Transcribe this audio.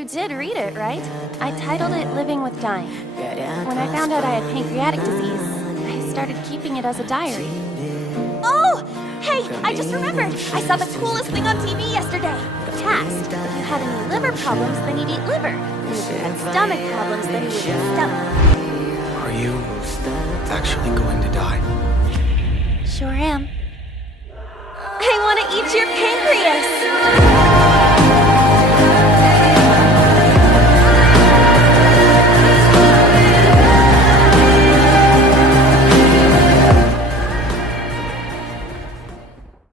You did read it, right? I titled it Living with Dying. When I found out I had pancreatic disease, I started keeping it as a diary. Oh! Hey, I just remembered! I saw the coolest thing on TV yesterday! It asked, if you had any liver problems, then you'd eat liver. And if you had stomach problems, then you would eat stomach. Are you actually going to die? Sure am. I want to eat your pancreas!